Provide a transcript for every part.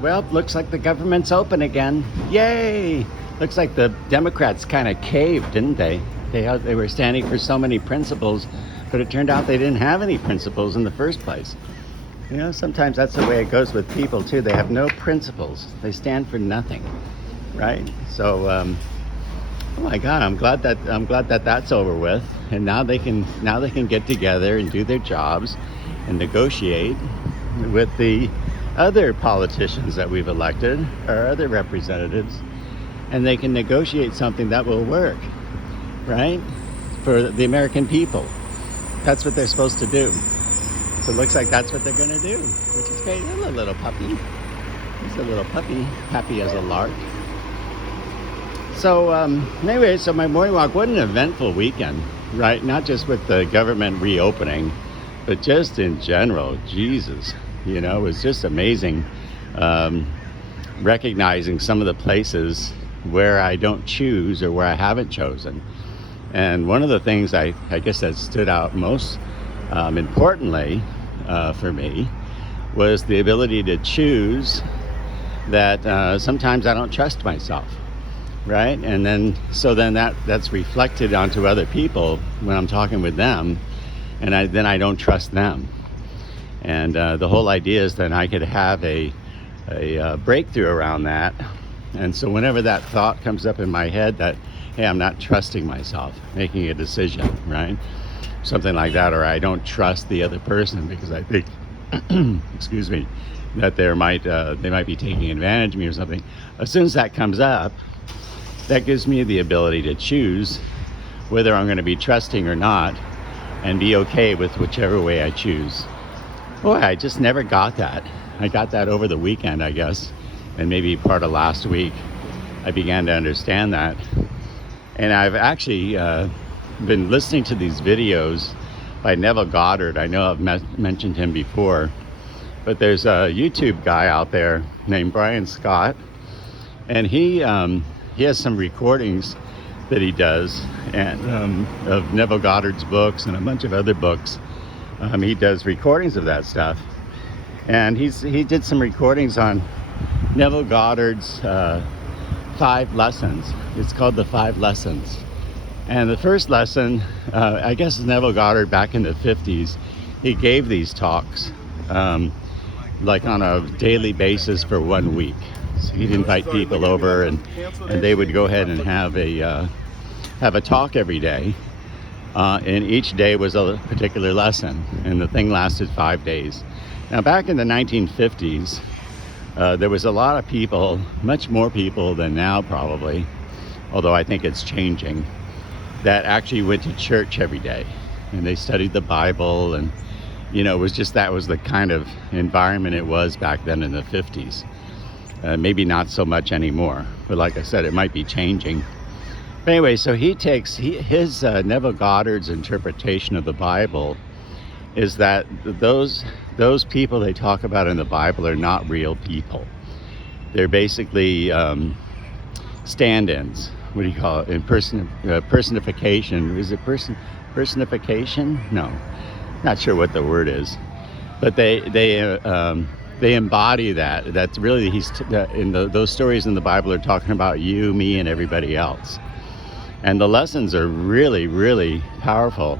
Well, looks like the government's open again. Yay! Looks like the Democrats kind of caved, didn't they? They were standing for so many principles, but it turned out they didn't have any principles in the first place. You know, sometimes that's the way it goes with people too. They have no principles. They stand for nothing, right? So, oh my God, I'm glad that that's over with, and now they can get together and do their jobs and negotiate with the other politicians that we've elected, our other representatives, and they can negotiate something that will work, right? For the American people. That's what they're supposed to do. So it looks like that's what they're gonna do, which is great. Hello, little puppy. He's a little puppy, happy as a lark. So anyway, so my morning walk, what an eventful weekend, right? Not just with the government reopening, but just in general. Jesus, you know, it was just amazing recognizing some of the places where I don't choose or where I haven't chosen. And one of the things I guess that stood out most importantly for me was the ability to choose that sometimes I don't trust myself, right? And then that's reflected onto other people when I'm talking with them, and then I don't trust them. And the whole idea is that I could have a breakthrough around that. And so whenever that thought comes up in my head that, hey, I'm not trusting myself, making a decision, right? Something like that, or I don't trust the other person because I think, excuse me, that they might be taking advantage of me or something. As soon as that comes up, that gives me the ability to choose whether I'm going to be trusting or not, and be okay with whichever way I choose. Boy, I just never got that. I got that over the weekend, I guess, and maybe part of last week. I began to understand that. And I've actually been listening to these videos by Neville Goddard. I know I've mentioned him before, but there's a YouTube guy out there named Brian Scott, and he has some recordings that he does and of Neville Goddard's books and a bunch of other books. He does recordings of that stuff, and he did some recordings on Neville Goddard's 5 lessons. It's called the 5 lessons. And the first lesson, I guess Neville Goddard back in the 50s, he gave these talks like on a daily basis for 1 week. So he'd invite people over, and they would go ahead and have a talk every day. And each day was a particular lesson, and the thing lasted 5 days. Now, back in the 1950s, there was a lot of people, much more people than now probably, although I think it's changing, that actually went to church every day, and they studied the Bible, and you know, it was just, that was the kind of environment it was back then in the 50s. Maybe not so much anymore, but like I said, it might be changing. But anyway, so his Neville Goddard's interpretation of the Bible is that those people they talk about in the Bible are not real people. They're basically stand-ins. What do you call it? Personification. Is it personification? No, not sure what the word is. But they embody that. That's really those stories in the Bible are talking about you, me, and everybody else. And the lessons are really, really powerful.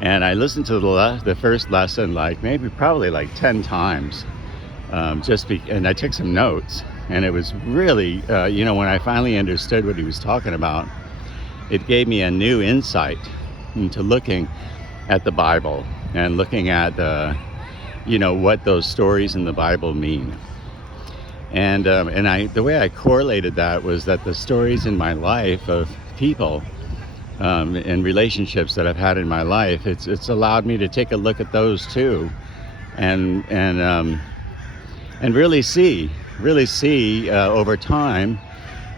And I listened to the first lesson probably like 10 times, and I took some notes. And it was really, when I finally understood what he was talking about, it gave me a new insight into looking at the Bible and looking at, what those stories in the Bible mean. And the way I correlated that was that the stories in my life of people and relationships that I've had in my life, it's allowed me to take a look at those too, and really see over time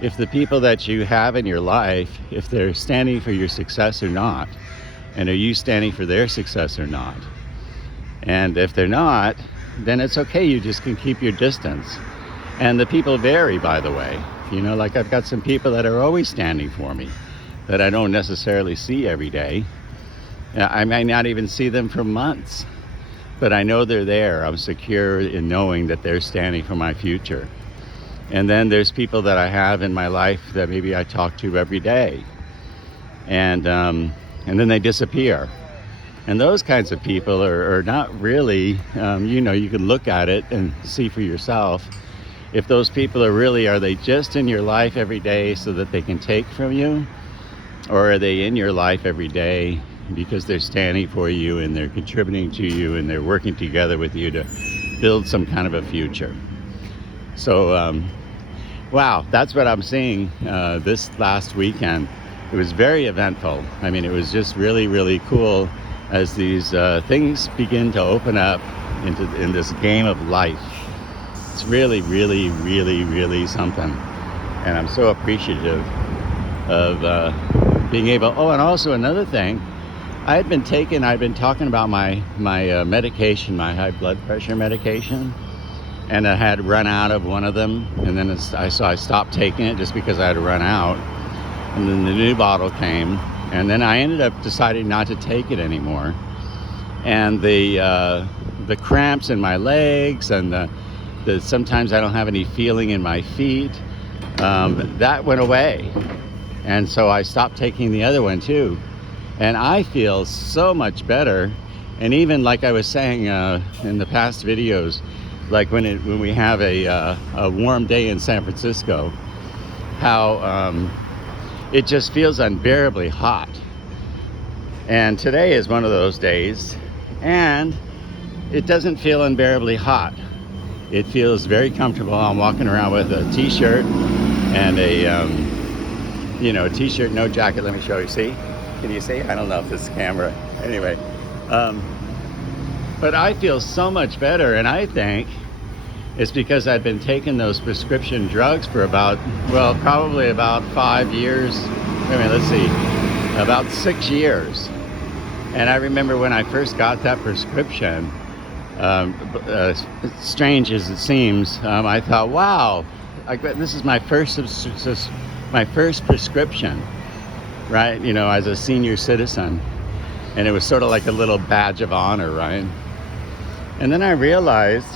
if the people that you have in your life, if they're standing for your success or not, and are you standing for their success or not. And if they're not, then it's okay, you just can keep your distance. And the people vary, by the way. Like I've got some people that are always standing for me that I don't necessarily see every day. I might not even see them for months, but I know they're there. I'm secure in knowing that they're standing for my future. And then there's people that I have in my life that maybe I talk to every day, and then they disappear. And those kinds of people are not really, you can look at it and see for yourself if those people are they just in your life every day so that they can take from you, or are they in your life every day because they're standing for you and they're contributing to you and they're working together with you to build some kind of a future. So, wow, that's what I'm seeing this last weekend. It was very eventful. I mean, it was just really, really cool as these things begin to open up in this game of life. It's really, really, really, really something. And I'm so appreciative of being able. Oh, and also another thing, I've been talking about my medication, my high blood pressure medication. And I had run out of one of them, and then I stopped taking it just because I had run out. And then the new bottle came, and then I ended up deciding not to take it anymore. And the cramps in my legs, and the sometimes I don't have any feeling in my feet, that went away. And so I stopped taking the other one too, and I feel so much better. And even like I was saying in the past videos, like when we have a warm day in San Francisco, how it just feels unbearably hot. And today is one of those days, and it doesn't feel unbearably hot. It feels very comfortable. I'm walking around with a t-shirt and a t-shirt, no jacket. Let me show you. See? Can you see? I don't know if this camera. Anyway. But I feel so much better, and I think it's because I've been taking those prescription drugs for probably about 5 years. Let's see, about 6 years. And I remember when I first got that prescription, strange as it seems, I thought, wow, this is my first prescription, right? As a senior citizen. And it was sort of like a little badge of honor, right? And then I realized,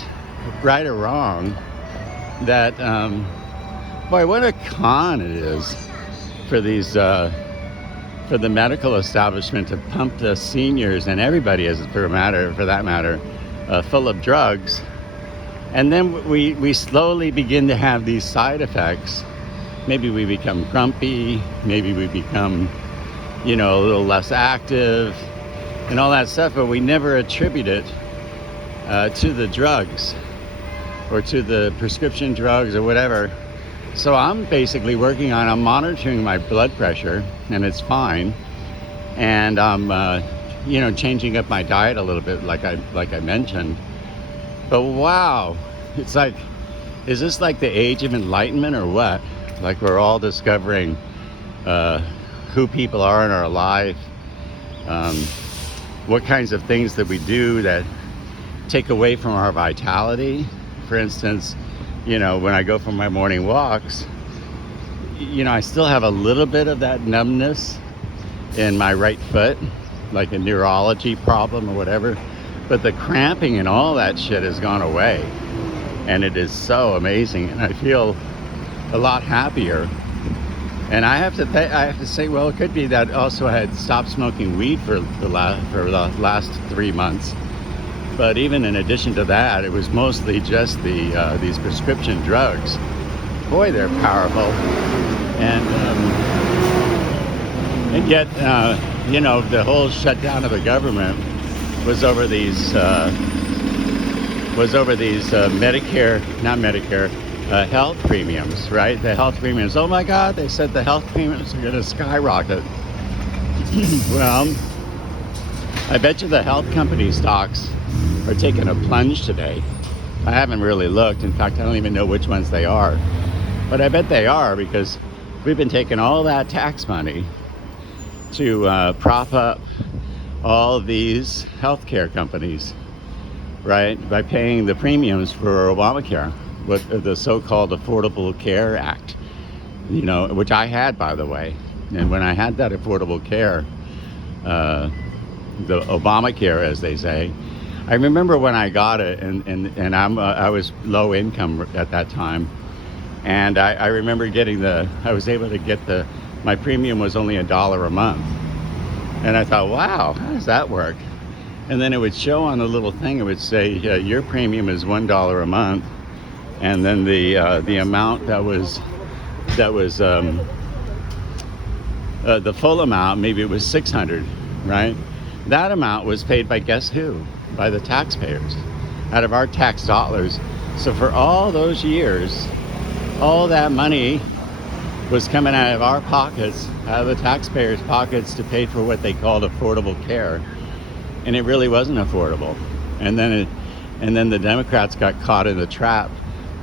right or wrong, that, boy, what a con it is for these, for the medical establishment to pump the seniors and everybody, for that matter, full of drugs. And then we slowly begin to have these side effects. Maybe we become grumpy, maybe we become, a little less active and all that stuff, but we never attribute it to the drugs or to the prescription drugs or whatever. So I'm basically I'm monitoring my blood pressure, and it's fine. And I'm, changing up my diet a little bit, like I mentioned. But wow, it's like, is this like the age of enlightenment or what? Like we're all discovering who people are in our life, what kinds of things that we do that take away from our vitality. For instance, when I go for my morning walks, I still have a little bit of that numbness in my right foot, like a neurology problem or whatever. But the cramping and all that shit has gone away. And it is so amazing. And I feel a lot happier. And I have to say, well, it could be that also I had stopped smoking weed for the last 3 months. But even in addition to that, it was mostly just these prescription drugs. Boy, they're powerful. And yet, the whole shutdown of the government was over these health premiums, right? The health premiums. Oh my God, they said the health premiums are going to skyrocket. Well, I bet you the health company stocks are taking a plunge today. I haven't really looked. In fact, I don't even know which ones they are. But I bet they are, because we've been taking all that tax money to prop up all of these healthcare companies, right? By paying the premiums for Obamacare, with the so-called Affordable Care Act, which I had, by the way. And when I had that Affordable Care, the Obamacare, as they say, I remember when I got it, and I was low income at that time, and I remember getting I was able to get my premium was only $1 a month, and I thought, wow, how does that work? And then it would show on the little thing, it would say your premium is $1 a month, and then the amount that was the full amount, maybe it was 600, right? That amount was paid by guess who? By the taxpayers, out of our tax dollars. So for all those years, all that money was coming out of our pockets, out of the taxpayers' pockets, to pay for what they called affordable care, and it really wasn't affordable. And then the Democrats got caught in the trap,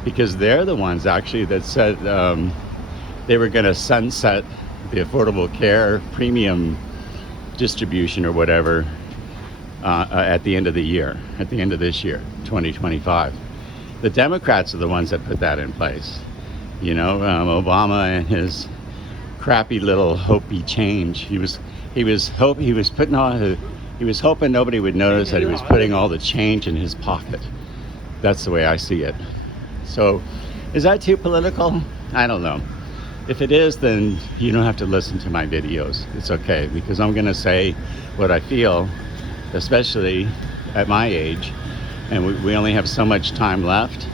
because they're the ones actually that said they were going to sunset the affordable care premium distribution or whatever at the end of the year, at the end of this year, 2025. The Democrats are the ones that put that in place. Obama and his crappy little Hopi change. He was hoping nobody would notice that he was putting all the change in his pocket. That's the way I see it. So, is that too political? I don't know. If it is, then you don't have to listen to my videos. It's okay, because I'm going to say what I feel, especially at my age, and we only have so much time left.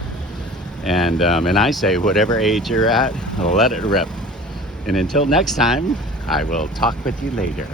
And I say, whatever age you're at, let it rip. And until next time, I will talk with you later.